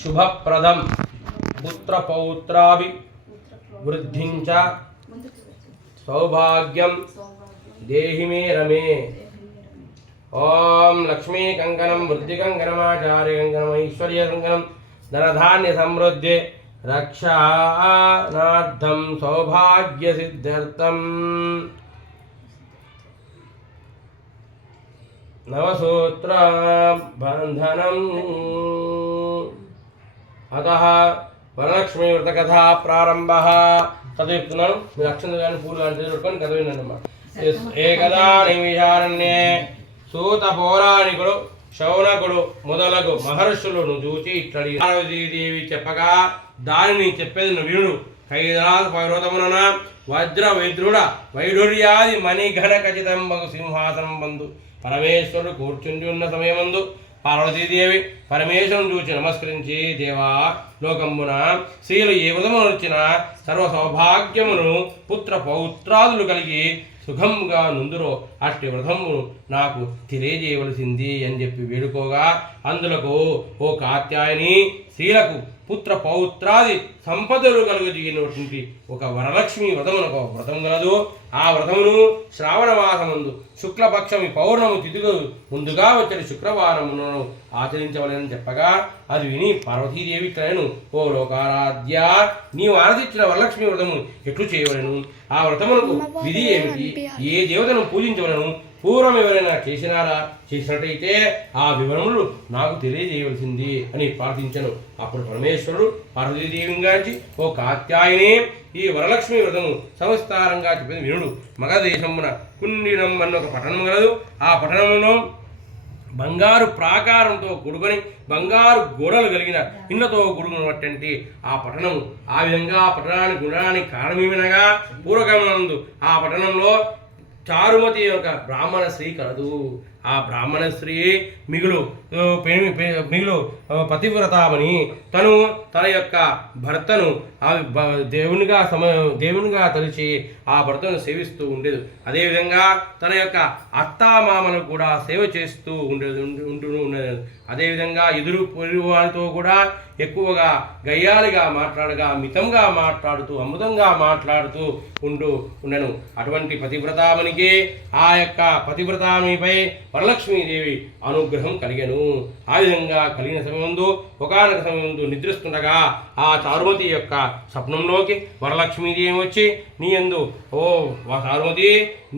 శుభప్రదం పుత్రపౌత్రాభి వృద్ధించ సౌభాగ్యం దేహి మే రమే. ఓం లక్ష్మీ కంకణం వృద్ధి కంకణమాచార్య కంకణం ఐశ్వర్య కంకణం ధనధాన్య సమృద్ధి రక్షానార్థం సౌభాగ్య సిద్ధ్యర్థం నవసూత్ర బంధనం. అతః వరలక్ష్మీ వ్రతకథా ప్రారంభ. కథ చెప్తున్నాను, మీరు అక్షంత కానీ పూలు కానీ చదువుకొని కథ వినండి అన్నమాట. ఏకదా నిమిషారణ్యే సూత పౌరాణికుడు శౌనకుడు మొదలగు మహర్షులను చూచి ఇట్లడి పార్వతీదేవి చెప్పగా దానిని చెప్పేది వినుడు. కైలాస పర్వతమున వజ్ర వైద్రుడ వైఢూర్యాది మణిఘన ఖచ్చితంబగు సింహాసనం బంధు పరమేశ్వరుడు కూర్చుండి ఉన్న సమయమందు పార్వతీదేవి పరమేశ్వరుని చూచి నమస్కరించి, దేవా లోకమున స్త్రీలు ఏ విధమును వచ్చిన సర్వ సౌభాగ్యమును పుత్ర పౌత్రాదులు కలిగి సుఖంగా నుందురో అట్టి వ్రతమును నాకు తెలియజేయవలసింది అని చెప్పి వేడుకోగా, అందులకు ఓ కాత్యాయని స్త్రీలకు పుత్ర పౌత్రాది సంపదలు కలుగజేయనటువంటి ఒక వరలక్ష్మి వ్రతమునకు వ్రతం గలదు. ఆ వ్రతమును శ్రావణ మాసమందు శుక్లపక్షమి పౌర్ణమి తిథిగా ముందుగా వచ్చని శుక్రవారమును ఆచరించవలని చెప్పగా అది విని పార్వతీదేవి ఇట్లను, ఓ లోకారాధ్య, నీవు ఆరాధించిన వరలక్ష్మి వ్రతము ఎట్లు చేయవలను? ఆ వ్రతమునకు విధి ఏమిటి? ఏ దేవతను పూజించవలను? పూర్వం ఎవరైనా చేసినట్టయితే ఆ వివరములు నాకు తెలియజేయవలసింది అని ప్రార్థించను. అప్పుడు పరమేశ్వరుడు పార్వతీదేవిని గాంచి, ఓ కాత్యాయని, ఈ వరలక్ష్మి వ్రతము సంస్థారంగా చెప్పేది వినుడు. మగధదేశమున కుండినం అన్న ఒక పట్టణం గలదు. ఆ పట్టణంలో బంగారు ప్రాకారంతో కూడుకొని బంగారు గోడలు కలిగిన ఇళ్లతో కూడుకున్నటువంటి ఆ పట్టణము. ఆ విధంగా ఆ పట్టణానికి ఉండడానికి కారణమేమనగా, పూర్వకాలమందు ఆ పట్టణంలో చారుమతి యొక్క బ్రాహ్మణ స్త్రీ కలదు. ఆ బ్రాహ్మణ స్త్రీ మిగులు పతివ్రతామని తను తన యొక్క భర్తను దేవునిగా తలిచి ఆ భర్తను సేవిస్తూ ఉండేది. అదేవిధంగా తన యొక్క అత్తామామను కూడా సేవ చేస్తూ ఉండేది. అదేవిధంగా ఎదురు పొరుగు వారితో కూడా ఎక్కువగా గయ్యాలిగా మాట్లాడగా మితంగా మాట్లాడుతూ అమృతంగా మాట్లాడుతూ ఉండను. అటువంటి పతివ్రతామనికి ఆ యొక్క పతివ్రతామనిపై వరలక్ష్మీదేవి అనుగ్రహం కలిగెను. ఆ విధంగా కలిగిన సమయంలో ఒకానొక సమయంలో నిద్రిస్తుండగా ఆ చారుమతి యొక్క స్వప్నంలోకి వరలక్ష్మీదేవి వచ్చి, నీయందు ఓ చారుమతి,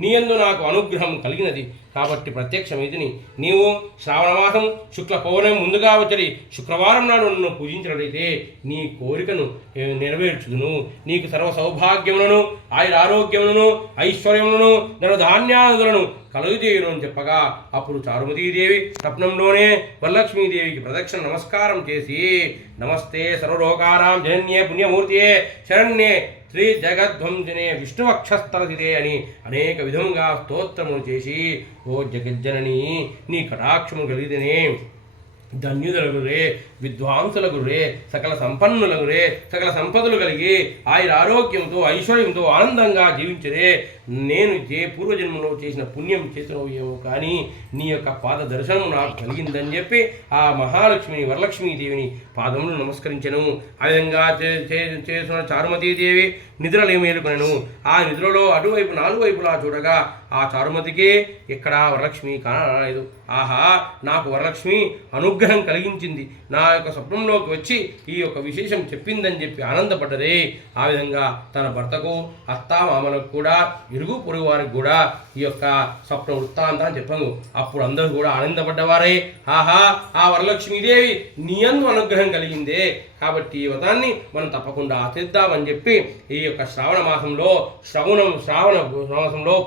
నీయందు నాకు అనుగ్రహం కలిగినది కాబట్టి ప్రత్యక్షమైతిని. నీవు శ్రావణమాసం శుక్ల పౌర్ణమి ముందుగా వచ్చి శుక్రవారం నాడు నన్ను పూజించినట్లయితే నీ కోరికను నెరవేర్చుదును. నీకు సర్వ సౌభాగ్యములను ఆయురారోగ్యములను ఐశ్వర్యములను ధనధాన్యాదులను కలుగుచేయును అని చెప్పగా, అప్పుడు చారుమతీదేవి స్వప్నంలోనే వరలక్ష్మీదేవికి ప్రదక్షిణ నమస్కారం చేసి, నమస్తే సర్వలోకానాం జనన్యే పుణ్యమూర్తియే శరణ్యే శ్రీ జగద్వంజనే విష్ణువక్షస్థలసిదే అని అనేక విధంగా స్తోత్రములు చేసి, ఓ జగజ్జనని, నీ కటాక్షము కలిగితేనే ధన్యుదలగురే, విద్వాంసులగురే, సకల సంపన్నులగురే, సకల సంపదలు కలిగి ఆయురారోగ్యంతో ఐశ్వర్యంతో ఆనందంగా జీవించరే. నేను పూర్వజన్మలో చేసిన పుణ్యం చేసినవేమో కానీ నీ యొక్క పాద దర్శనం నాకు కలిగిందని చెప్పి ఆ మహాలక్ష్మిని వరలక్ష్మీదేవిని పాదములు నమస్కరించను. ఆ విధంగా చేసిన చారుమతీదేవి నిద్రలు మేలుకొనెను. ఆ నిద్రలో అటువైపు నాలుగు వైపులా చూడగా ఆ చారుమతికి ఎక్కడా వరలక్ష్మి కానరాలేదు. ఆహా, నాకు వరలక్ష్మి అనుగ్రహం కలిగించింది, నా యొక్క స్వప్నంలోకి వచ్చి ఈ యొక్క విశేషం చెప్పిందని చెప్పి ఆనందపడ్డదే. ఆ విధంగా తన భర్తకు అత్తామామలకు కూడా ఇరుగు పొరుగు వారికి కూడా ఈ యొక్క స్వప్న వృత్తాంతాన్ని చెప్పాను. అప్పుడు అందరూ కూడా ఆనందపడ్డవారే. ఆహా, ఆ వరలక్ష్మీదేవి నీయందు అనుగ్రహం కలిగిందే కాబట్టి ఈ వ్రతాన్ని మనం తప్పకుండా ఆచరిద్దామని చెప్పి ఈ యొక్క శ్రావణ మాసంలో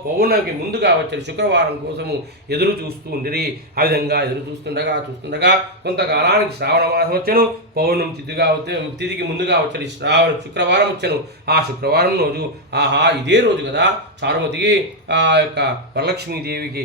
పౌర్ణమికి ముందుగా వచ్చే శుక్రవారం కోసము ఎదురు చూస్తూ ఉండిరి. ఆ విధంగా ఎదురు చూస్తుండగా కొంతకాలానికి శ్రావణ మాసం వచ్చాను. పౌర్ణమి తిథికి ముందుగా వచ్చి శుక్రవారం వచ్చాను. ఆ శుక్రవారం రోజు ఆహా, ఇదే రోజు కదా చారుమతికి ఆ యొక్క వరలక్ష్మీదేవికి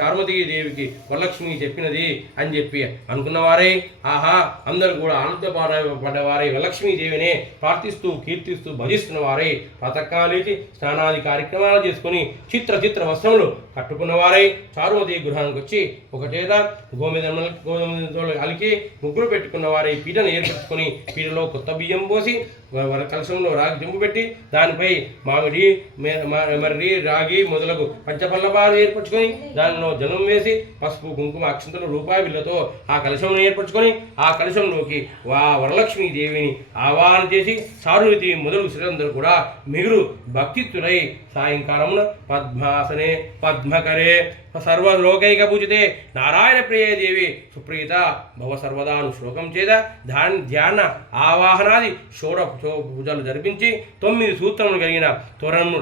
చారుమతీదేవికి వరలక్ష్మి చెప్పినది అని చెప్పి అనుకున్నవారే. ఆహా, అందరూ కూడా ఆనందపడ్డవారే, వరలక్ష్మీదేవినే ప్రార్థిస్తూ కీర్తిస్తూ భజిస్తున్న వారే ప్రాతకాలేచి స్నానాది కార్యక్రమాలు చేసుకుని చిత్ర వస్త్రములు కట్టుకున్నవారై చారుమతి గృహానికి వచ్చి ఒక చేత గోధుమతో అలికి ముగ్గురు పెట్టుకున్నవారే వారి పీటను ఏర్పరచుకొని పీటలో కొత్త బియ్యం పోసి కలశంలో రాగి చెంబు పెట్టి దానిపై మామిడి మర్రి రాగి మొదలగు పంచపల్లపాలు ఏర్పరచుకొని దానిలో జనం వేసి పసుపు కుంకుమ అక్షంతలు రూపాయి బిళ్ళతో ఆ కలశంను ఏర్పరచుకొని ఆ కలశంలోకి వరలక్ష్మీ దేవిని ఆవాహన చేసి సారువతి మొదలు శ్రీలందరూ కూడా మిగులు భక్తిత్తులై సాయంకాలమున పద్మాసనే పద్మకరే సర్వలోకైక పూజితే నారాయణ ప్రియ దేవి సుప్రీత భవ సర్వదాను శ్లోకం చేత ధ్యాన ఆవాహనాది పూజలు జరిపించి 9 సూత్రములు కలిగిన తోరణము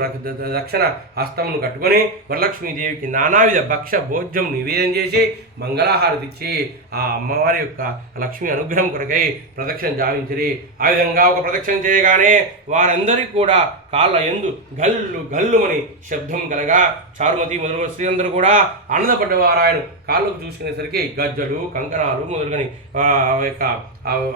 దక్షిణ హస్తమును కట్టుకొని వరలక్ష్మీదేవికి నానావిధ భక్ష భోజ్యం నివేదన చేసి మంగళహారతి ఇచ్చి ఆ అమ్మవారి యొక్క లక్ష్మి అనుగ్రహం కొరకై ప్రదక్షిణ జావించిరి. ఆ విధంగా ఒక ప్రదక్షిణ చేయగానే వారందరికీ కూడా కాళ్ళ ఎందు గల్లు గల్లుమని శబ్దం కలగా చారుమతి మొదలగు స్త్రీలందరూ కూడా ఆనందపడ్డవారు. ఆయన కాళ్ళకు చూసుకునేసరికి గజ్జలు కంకణాలు మొదలుగని యొక్క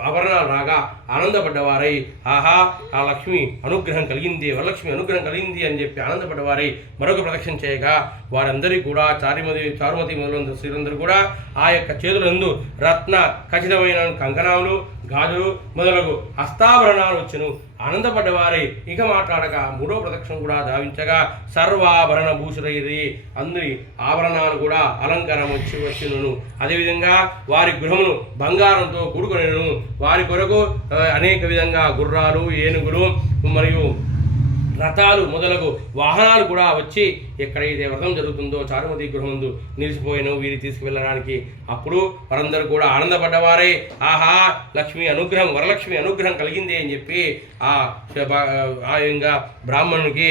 ఆభరణాలు రాగా ఆనందపడ్డవారై ఆహా ఆ లక్ష్మి అనుగ్రహం కలిగింది, వరలక్ష్మి అనుగ్రహం కలిగింది అని చెప్పి ఆనందపడ్డవారై మరొక ప్రదక్షిణ చేయగా వారందరికీ కూడా చారుమతి మొదలైన స్త్రీలందరూ కూడా ఆ యొక్క చేతులందు రత్న ఖచ్చితమైన కంకణాలు గాజులు మొదలగు హస్తాభరణాలు వచ్చును. ఆనందపడ్డవారై ఇక మాట్లాడక మూడో ప్రదక్షిణ కూడా ధావించగా సర్వాభరణ భూషులైరి అందరి ఆభరణాలు కూడా అలంకారం వచ్చినను. అదేవిధంగా వారి గృహమును బంగారంతో కూడుకొనెను. వారి కొరకు అనేక విధంగా గుర్రాలు ఏనుగులు మరియు రథాలు మొదలగు వాహనాలు కూడా వచ్చి ఎక్కడైతే వ్రతం జరుగుతుందో చారుమతి గృహముందు నిలిచిపోయిన వీరి తీసుకువెళ్ళడానికి అప్పుడు వారందరూ కూడా ఆనందపడ్డవారే ఆహా లక్ష్మి అనుగ్రహం వరలక్ష్మి అనుగ్రహం కలిగింది అని చెప్పి ఆ విధంగా బ్రాహ్మణునికి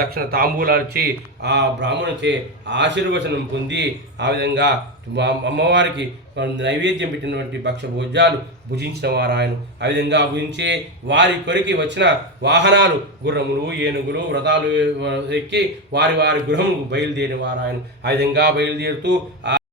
దక్షిణ తాంబూలాలు ఇచ్చి ఆ బ్రాహ్మణుచే ఆశీర్వచనం పొంది ఆ విధంగా అమ్మవారికి నైవేద్యం పెట్టినటువంటి భక్ష భోజ్యాలు భుజించిన వారు ఆయన. ఆ విధంగా భుజించి వారి కొరికి వచ్చిన వాహనాలు గుర్రములు ఏనుగులు వ్రతాలు ఎక్కి వారి గృహముకు బయలుదేరిన వారు ఆయన. ఆ విధంగా బయలుదేరుతూ